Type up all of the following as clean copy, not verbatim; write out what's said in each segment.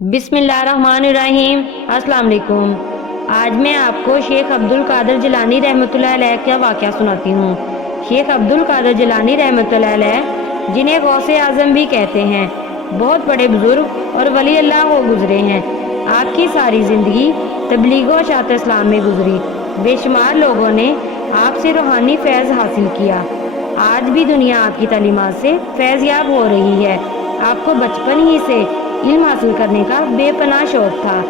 بسم اللہ الرحمن الرحیم۔ السلام علیکم۔ آج میں آپ کو شیخ عبد القادر جیلانی رحمۃ اللہ علیہ کا واقعہ سناتی ہوں۔ شیخ عبد القادر جیلانی رحمۃ اللہ علیہ، جنہیں غوث اعظم بھی کہتے ہیں، بہت بڑے بزرگ اور ولی اللہ ہو گزرے ہیں۔ آپ کی ساری زندگی تبلیغ و اشاعت اسلام میں گزری۔ بے شمار لوگوں نے آپ سے روحانی فیض حاصل کیا۔ آج بھی دنیا آپ کی تعلیمات سے فیض یاب ہو رہی ہے۔ آپ کو بچپن ہی سے علم حاصل کرنے کا بے پناہ شوق تھا۔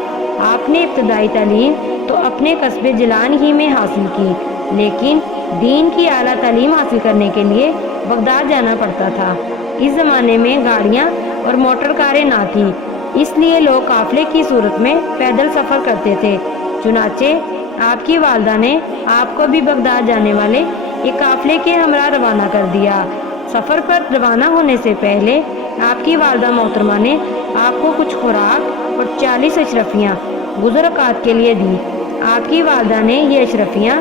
آپ نے ابتدائی تعلیم تو اپنے قصب جیلان ہی میں حاصل کی، لیکن دین کی اعلیٰ تعلیم حاصل کرنے کے لیے بغداد جانا پڑتا تھا۔ اس زمانے میں گاڑیاں اور موٹر کاریں نہ تھیں، اس لیے لوگ قافلے کی صورت میں پیدل سفر کرتے تھے۔ چنانچہ آپ کی والدہ نے آپ کو بھی بغداد جانے والے ایک قافلے کے ہمراہ روانہ کر دیا۔ سفر پر روانہ ہونے سے پہلے آپ کی والدہ محترمہ نے آپ کو کچھ خوراک اور 40 اشرفیاں گزر اوقات کے لیے دی۔ آپ کی والدہ نے یہ اشرفیاں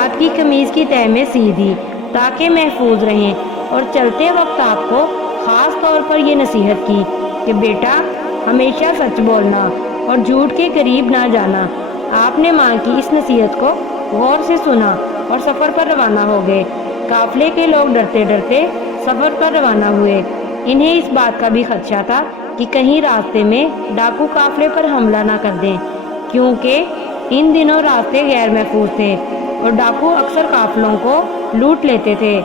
آپ کی قمیض کی تہہ میں سی دی تاکہ محفوظ رہیں، اور چلتے وقت آپ کو خاص طور پر یہ نصیحت کی کہ بیٹا، ہمیشہ سچ بولنا اور جھوٹ کے قریب نہ جانا۔ آپ نے ماں کی اس نصیحت کو غور سے سنا اور سفر پر روانہ ہو گئے۔ قافلے کے لوگ ڈرتے ڈرتے سفر پر روانہ ہوئے۔ انہیں اس بات کا بھی خدشہ تھا کہ کہیں راستے میں ڈاکو قافلے پر حملہ نہ کر دیں، کیونکہ ان دنوں راستے غیر محفوظ تھے اور ڈاکو اکثر قافلوں کو لوٹ لیتے تھے۔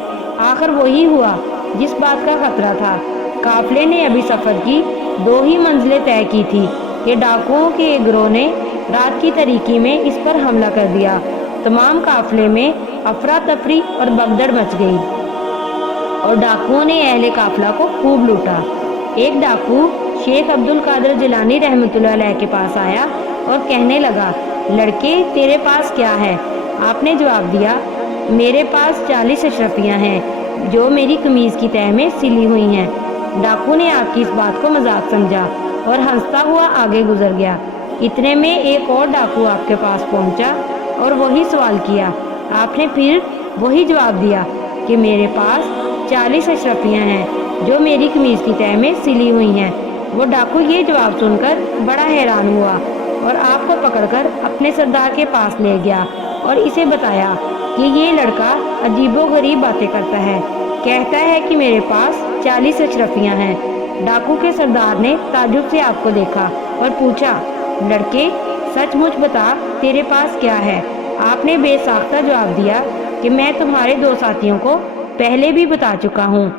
آخر وہی ہوا جس بات کا خطرہ تھا۔ قافلے نے ابھی سفر کی 2 ہی منزلیں طے کی تھی کہ ڈاکوؤں کے ایک گروہ نے رات کی تاریکی میں اس پر حملہ کر دیا۔ تمام قافلے میں افراتفری اور بھگدڑ مچ گئی اور ڈاکوؤں نے اہل قافلہ کو خوب لوٹا۔ ایک ڈاکو شیخ عبد القادر جیلانی رحمۃ اللہ علیہ کے پاس آیا اور کہنے لگا، لڑکے، تیرے پاس کیا ہے؟ آپ نے جواب دیا، میرے پاس 40 اشرفیاں ہیں جو میری قمیض کی تہہ میں سلی ہوئی ہیں۔ ڈاکو نے آپ کی اس بات کو مذاق سمجھا اور ہنستا ہوا آگے گزر گیا۔ اتنے میں ایک اور ڈاکو آپ کے پاس پہنچا اور وہی سوال کیا۔ آپ نے پھر وہی جواب دیا کہ میرے پاس 40 اشرفیاں ہیں جو میری قمیض کی تہہ میں سلی ہوئی ہیں۔ وہ ڈاکو یہ جواب سن کر بڑا حیران ہوا اور آپ کو پکڑ کر اپنے سردار کے پاس لے گیا اور اسے بتایا کہ یہ لڑکا عجیب و غریب باتیں کرتا ہے، کہتا ہے کہ میرے پاس 40 اشرفیاں ہیں۔ ڈاکو کے سردار نے تعجب سے آپ کو دیکھا اور پوچھا، لڑکے، سچ مچ بتا، تیرے پاس کیا ہے؟ آپ نے بے ساختہ جواب دیا کہ میں تمہارے 2 ساتھیوں کو پہلے بھی بتا چکا ہوں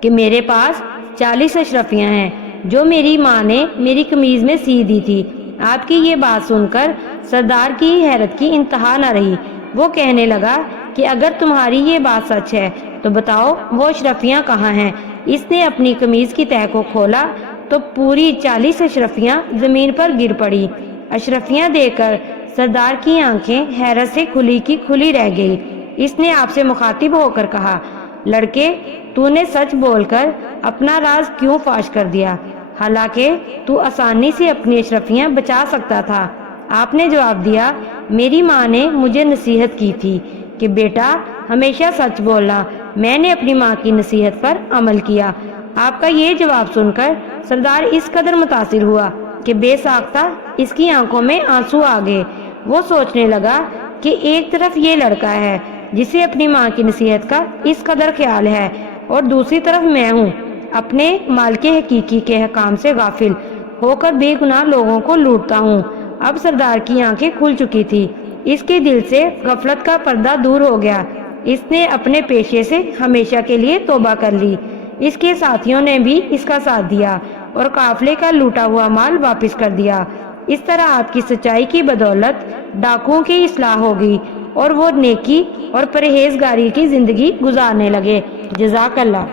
کہ میرے پاس 40 اشرفیاں ہیں جو میری ماں نے میری قمیض میں سی دی تھی۔ آپ کی یہ بات سن کر سردار کی حیرت کی انتہا نہ رہی۔ وہ کہنے لگا کہ اگر تمہاری یہ بات سچ ہے تو بتاؤ وہ اشرفیاں کہاں ہیں؟ اس نے اپنی قمیض کی تہہ کو کھولا تو پوری 40 اشرفیاں زمین پر گر پڑی۔ اشرفیاں دیکھ کر سردار کی آنکھیں حیرت سے کھلی کی کھلی رہ گئی۔ اس نے آپ سے مخاطب ہو کر کہا، لڑکے، تو نے سچ بول کر اپنا راز کیوں فاش کر دیا، حالانکہ تو آسانی سے اپنی اشرفیاں بچا سکتا تھا؟ آپ نے جواب دیا، میری ماں نے مجھے نصیحت کی تھی کہ بیٹا، ہمیشہ سچ بولنا۔ میں نے اپنی ماں کی نصیحت پر عمل کیا۔ آپ کا یہ جواب سن کر سردار اس قدر متاثر ہوا کہ بے ساختہ اس کی آنکھوں میں آنسو آ گئے۔ وہ سوچنے لگا کہ ایک طرف یہ لڑکا ہے جسے اپنی ماں کی نصیحت کا اس قدر خیال ہے، اور دوسری طرف میں ہوں، اپنے مالک حقیقی کے حکام سے غافل ہو کر بے گناہ لوگوں کو لوٹتا ہوں۔ اب سردار کی آنکھیں کھل چکی تھی۔ اس کے دل سے غفلت کا پردہ دور ہو گیا۔ اس نے اپنے پیشے سے ہمیشہ کے لیے توبہ کر لی۔ اس کے ساتھیوں نے بھی اس کا ساتھ دیا اور قافلے کا لوٹا ہوا مال واپس کر دیا۔ اس طرح آپ کی سچائی کی بدولت ڈاکوؤں کی اصلاح ہو گئی اور وہ نیکی اور پرہیزگاری کی زندگی گزارنے لگے۔ جزاک اللہ۔